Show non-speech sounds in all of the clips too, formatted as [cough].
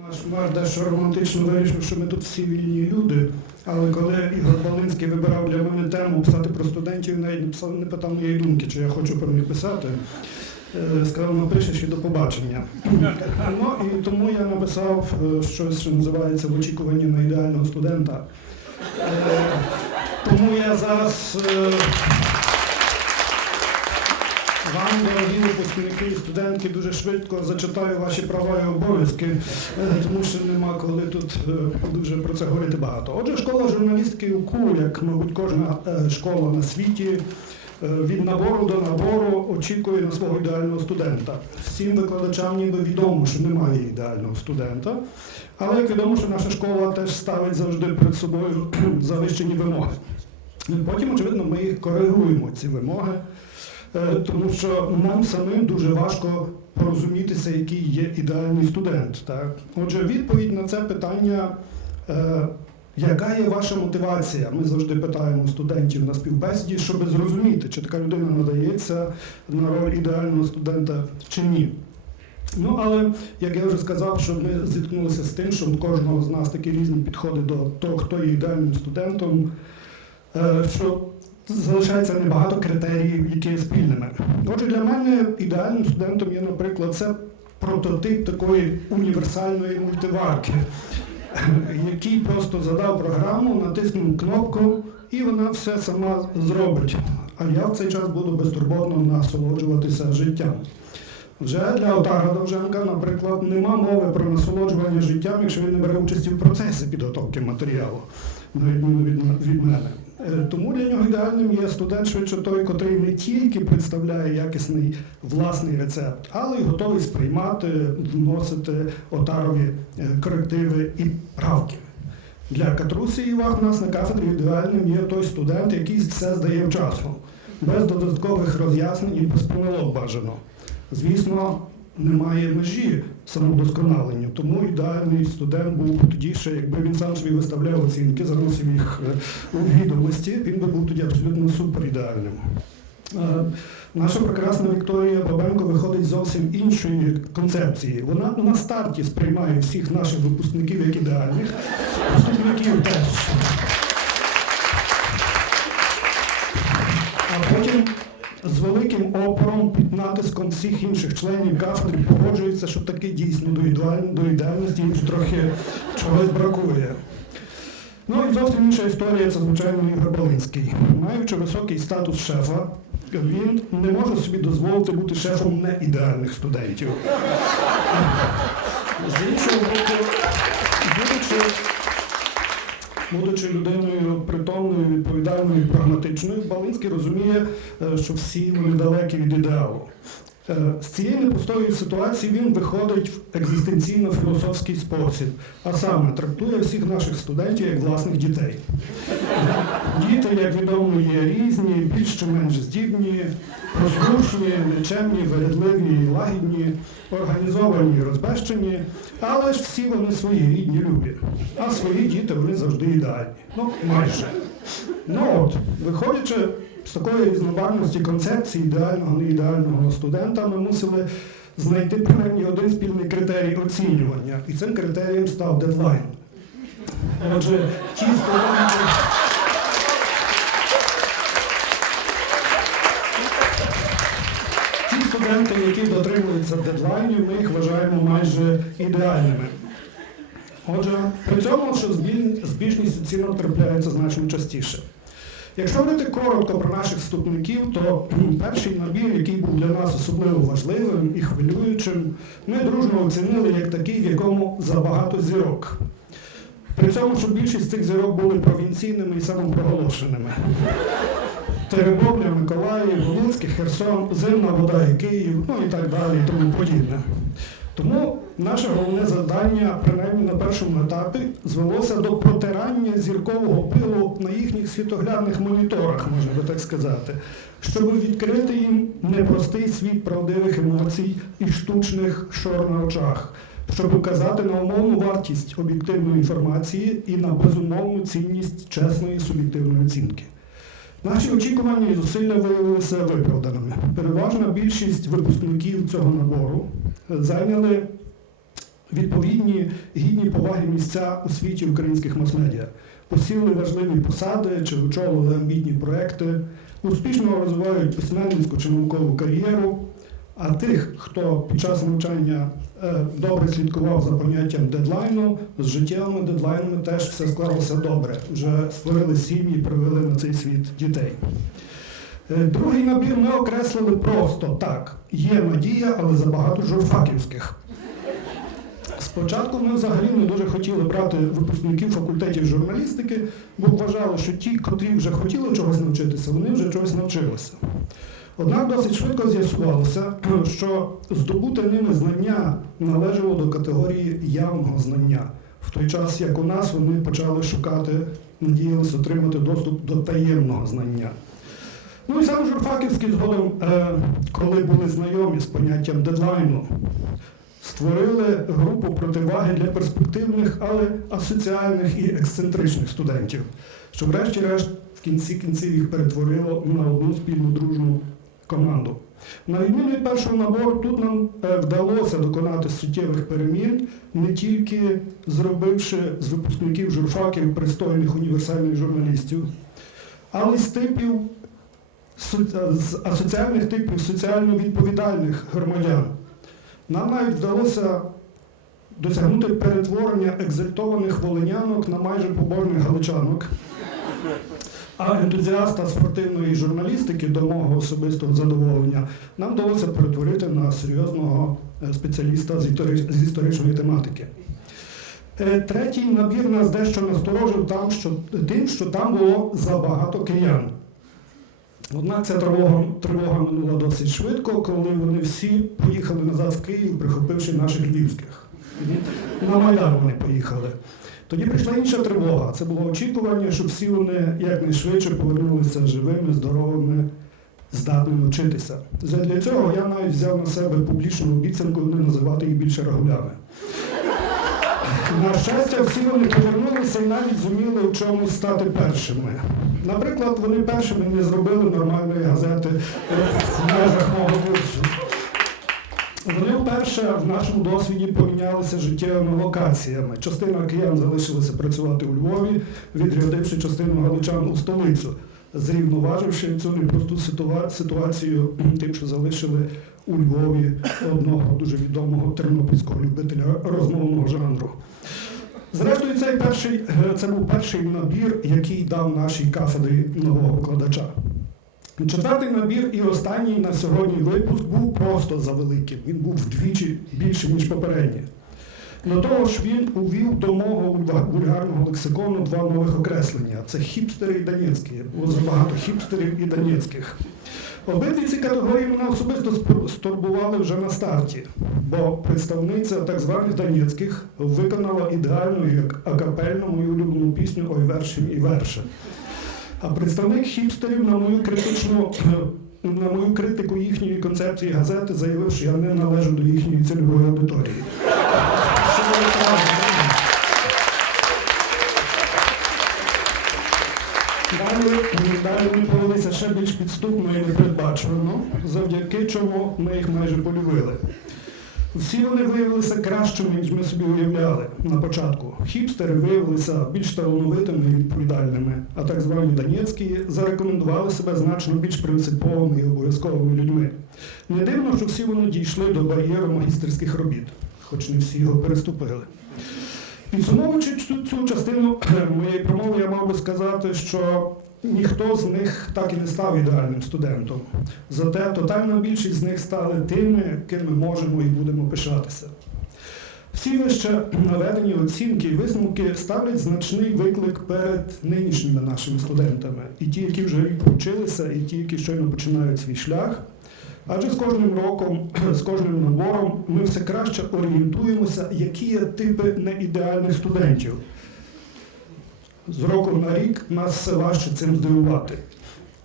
Наш мер дещо романтично вирішив, що ми тут всі вільні люди. Але коли Ігор Балинський вибирав для мене тему писати про студентів, навіть не питав моєї думки, чи я хочу про них писати. Е, Сказав, напишеш і до побачення. Ну і тому я написав е, щось, що називається в очікуванні на ідеального студента. Е, Тому я зараз. Вам, дорогі випускники і студентки, дуже швидко зачитаю ваші права і обов'язки, е, тому що нема коли тут е, дуже про це говорити багато. Отже, школа журналістики УКУ, як, мабуть, кожна е, школа на світі, від набору до набору очікує на свого ідеального студента. Всім викладачам ніби відомо, що немає ідеального студента, але як відомо, що наша школа теж ставить завжди перед собою [clears throat] завищені вимоги. Потім, очевидно, ми їх коригуємо, ці вимоги. Е, Тому що нам самим дуже важко порозумітися, який є ідеальний студент. Так? Отже, відповідь на це питання, е, яка є ваша мотивація? Ми завжди питаємо студентів на співбесіді, щоб зрозуміти, чи така людина надається на роль ідеального студента чи ні. Ну, але як я вже сказав, що ми зіткнулися з тим, що у кожного з нас такі різні підходи до того, хто є ідеальним студентом, е, що залишається небагато критеріїв, які є спільними. Отже, для мене ідеальним студентом є, наприклад, це прототип такої універсальної мультиварки, який просто задав програму, натиснув кнопку, і вона все сама зробить. А я в цей час буду безтурботно насолоджуватися життям. Вже для Отара Довженка, наприклад, нема мови про насолоджування життям, якщо він не бере участі в процесі підготовки матеріалу, на відміну від, від мене. Е, Тому для нього ідеальним є студент швидше той, котрий не тільки представляє якісний власний рецепт, але й готовий сприймати, вносити отарові е, корективи і правки. Для Катрусі і Вахнас на кафедрі ідеальним є той студент, який все здає вчасно, без додаткових роз'яснень і без помилок бажано. Звісно, немає межі самодосконаленню, тому ідеальний студент був тоді ще, якби він сам собі виставляв оцінки, заносив їх е, у відомості, він би був тоді абсолютно суперідеальним. Е, Наша прекрасна Вікторія Бабенко виходить з зовсім іншої концепції. Вона на старті сприймає всіх наших випускників як ідеальних, вступників теж. А потім з великим опором натиском всіх інших членів кафедри погоджується, що таки дійсно до, ідеаль- до ідеальності трохи чогось бракує. Ну і зовсім інша історія це, звичайно, Ігор Балинський. Маючи високий статус шефа, він не може собі дозволити бути шефом неідеальних студентів. З іншого боку, будучи Будучи людиною притомною, відповідальною, прагматичною, Балинський розуміє, е, що всі вони далекі від ідеалу. Е, З цієї непростої ситуації він виходить в екзистенційно-філософський спосіб, а саме трактує всіх наших студентів як власних дітей. Діти, як відомо, є різні, більш чи менш здібні, послушні, нечемні, вередливі, лагідні, організовані, розбещені, але ж всі вони свої рідні любі. А свої діти вони завжди ідеальні. Ну, майже. Ну от, виходячи з такої різнобарвності концепції ідеального, неідеального студента, ми мусили знайти принаймні один спільний критерій оцінювання. І цим критерієм став дедлайн. Отже, ті студенти. Ті студенти, які дотримуються дедлайнів, ми їх вважаємо майже ідеальними. Отже, при цьому, що збіжність оцінок трапляється значно частіше. Якщо говорити коротко про наших вступників, то перший набір, який був для нас особливо важливим і хвилюючим, ми дружно оцінили як такий, в якому забагато зірок. При цьому, що більшість цих зірок були провінційними і самопроголошеними. Теребовля, Миколаїв, Луцький, Херсон, Зимна вода і Київ, ну і так далі, і тому подібне. Тому наше головне завдання, принаймні на першому етапі, звелося до протирання зіркового пилу на їхніх світоглядних моніторах, можна би так сказати, щоб відкрити їм непростий світ правдивих емоцій і штучних шор на очах, щоб указати на умовну вартість об'єктивної інформації і на безумовну цінність чесної суб'єктивної оцінки. Наші очікування і зусилля виявилися виправданими. Переважна більшість випускників цього набору зайняли відповідні гідні поваги місця у світі українських мас-медіа, посіли важливі посади чи очолили амбітні проекти, успішно розвивають письменницьку чи наукову кар'єру. А тих, хто під час навчання е, добре слідкував за поняттям дедлайну, з життєвими дедлайнами теж все склалося добре. Вже створили сім'ї, привели на цей світ дітей. Е, Другий набір ми окреслили просто так: є надія, але забагато журфаківських. Спочатку ми взагалі не дуже хотіли брати випускників факультетів журналістики, бо вважали, що ті, котрі вже хотіли чогось навчитися, вони вже чогось навчилися. Однак досить швидко з'ясувалося, що здобуте ними знання належало до категорії явного знання, в той час як у нас вони почали шукати, надіялися отримати доступ до таємного знання. Ну і сам Журфаківський згодом, е, коли були знайомі з поняттям дедлайну, створили групу противаги для перспективних, але асоціальних і ексцентричних студентів, що врешті-решт в кінці кінців їх перетворило на одну спільну дружну команду. На відміну від першого набору, тут нам е, вдалося доконати суттєвих перемін, не тільки зробивши з випускників журфаків пристойних універсальних журналістів, але й з типів з асоціальних типів соціально відповідальних громадян. Нам навіть вдалося досягнути перетворення екзальтованих волинянок на майже побожних галичанок. А ентузіаста спортивної журналістики до мого особистого задоволення нам вдалося перетворити на серйозного е, спеціаліста з історичної тематики. Е, Третій набір нас дещо насторожив там, що, тим, що там було забагато киян. Однак ця тривога, тривога минула досить швидко, коли вони всі поїхали назад в Київ, прихопивши наших львівських. На Майдан вони поїхали. Тоді прийшла інша тривога. Це було очікування, щоб всі вони якнайшвидше повернулися живими, здоровими, здатними вчитися. Для цього я навіть взяв на себе публічну обіцянку не називати їх більше рагулями. На щастя, всі вони повернулися і навіть зуміли в чомусь стати першими. Наприклад, вони першими не зробили нормальної газети в межах мого курсу. Вони вперше в нашому досвіді помінялися життєвими локаціями. Частина киян залишилася працювати у Львові, відрядивши частину галичан у столицю, зрівноваживши цю непросту ситуацію [clears throat] тим, що залишили у Львові одного дуже відомого тернопільського любителя розмовного жанру. Зрештою, цей перший, е, це був перший набір, який дав нашій кафедрі нового викладача. Четвертий набір і останній на сьогодні випуск був просто завеликим. Він був вдвічі більший, ніж попередній. До того ж, він увів до мого вульгарного лексикону два нових окреслення: це хіпстери і донецькі. Було забагато хіпстерів і донецьких. Обидві ці категорії мене особисто стурбували вже на старті, бо представниця так званих донецьких виконала ідеальну як акапельну мою улюблену пісню Ой вершим і верше. А представник хіпстерів на мою критичну на мою критику їхньої концепції газети заявив, що я не належу до їхньої цільової аудиторії. Далі вони повелися ще більш підступно і непередбачувано, завдяки чому ми їх майже полюбили. Всі вони виявилися кращими, ніж ми собі уявляли на початку. Хіпстери виявилися більш талановитими і відповідальними, а так звані Донецькі зарекомендували себе значно більш принциповими і обов'язковими людьми. Не дивно, що всі вони дійшли до бар'єру магістерських робіт, хоч не всі його переступили. Підсумовуючи цю, частину [clears throat] моєї промови, я мав би сказати, що ніхто з них так і не став ідеальним студентом. Зате тотальна більшість з них стали тими, ким ми можемо і будемо пишатися. Всі вище наведені оцінки і висновки ставлять значний виклик перед нинішніми нашими студентами. І ті, які вже вчилися, і ті, які щойно починають свій шлях. Адже з кожним роком, з кожним набором ми все краще орієнтуємося, які є типи неідеальних студентів. З року на рік нас все важче цим здивувати.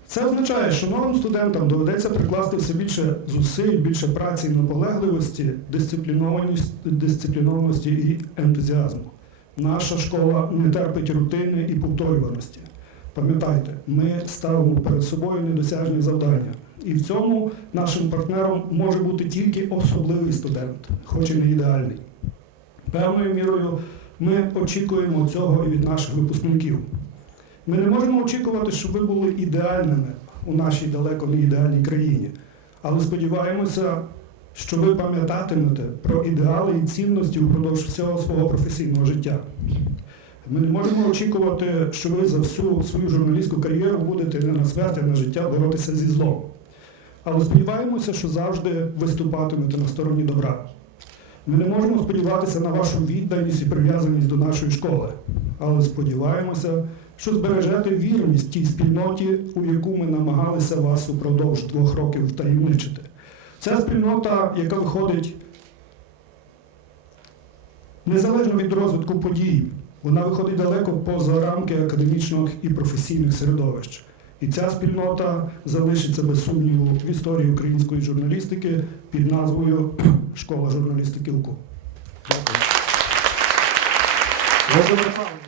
Це означає, що новим студентам доведеться прикласти все більше зусиль, більше праці і наполегливості, дисциплінованості, і ентузіазму. Наша школа не терпить рутини і повторюваності. Пам'ятайте, ми ставимо перед собою недосяжні завдання. І в цьому нашим партнером може бути тільки особливий студент, хоч і не ідеальний. Певною мірою ми очікуємо цього і від наших випускників. Ми не можемо очікувати, щоб ви були ідеальними у нашій далеко не ідеальній країні. Але сподіваємося, що ви пам'ятатимете про ідеали і цінності упродовж всього свого професійного життя. Ми не можемо очікувати, що ви за всю свою журналістську кар'єру будете не на смерть, а на життя боротися зі злом. Але сподіваємося, що завжди виступатимете на стороні добра. Ми не можемо сподіватися на вашу відданість і прив'язаність до нашої школи, але сподіваємося, що збережете вірність тій спільноті, у яку ми намагалися вас упродовж двох років втаємничити. Це спільнота, яка виходить незалежно від розвитку подій. Вона виходить далеко поза рамки академічних і професійних середовищ. І ця спільнота залишиться без сумніву в історії української журналістики під назвою Школа журналістики УКУ. Дякую.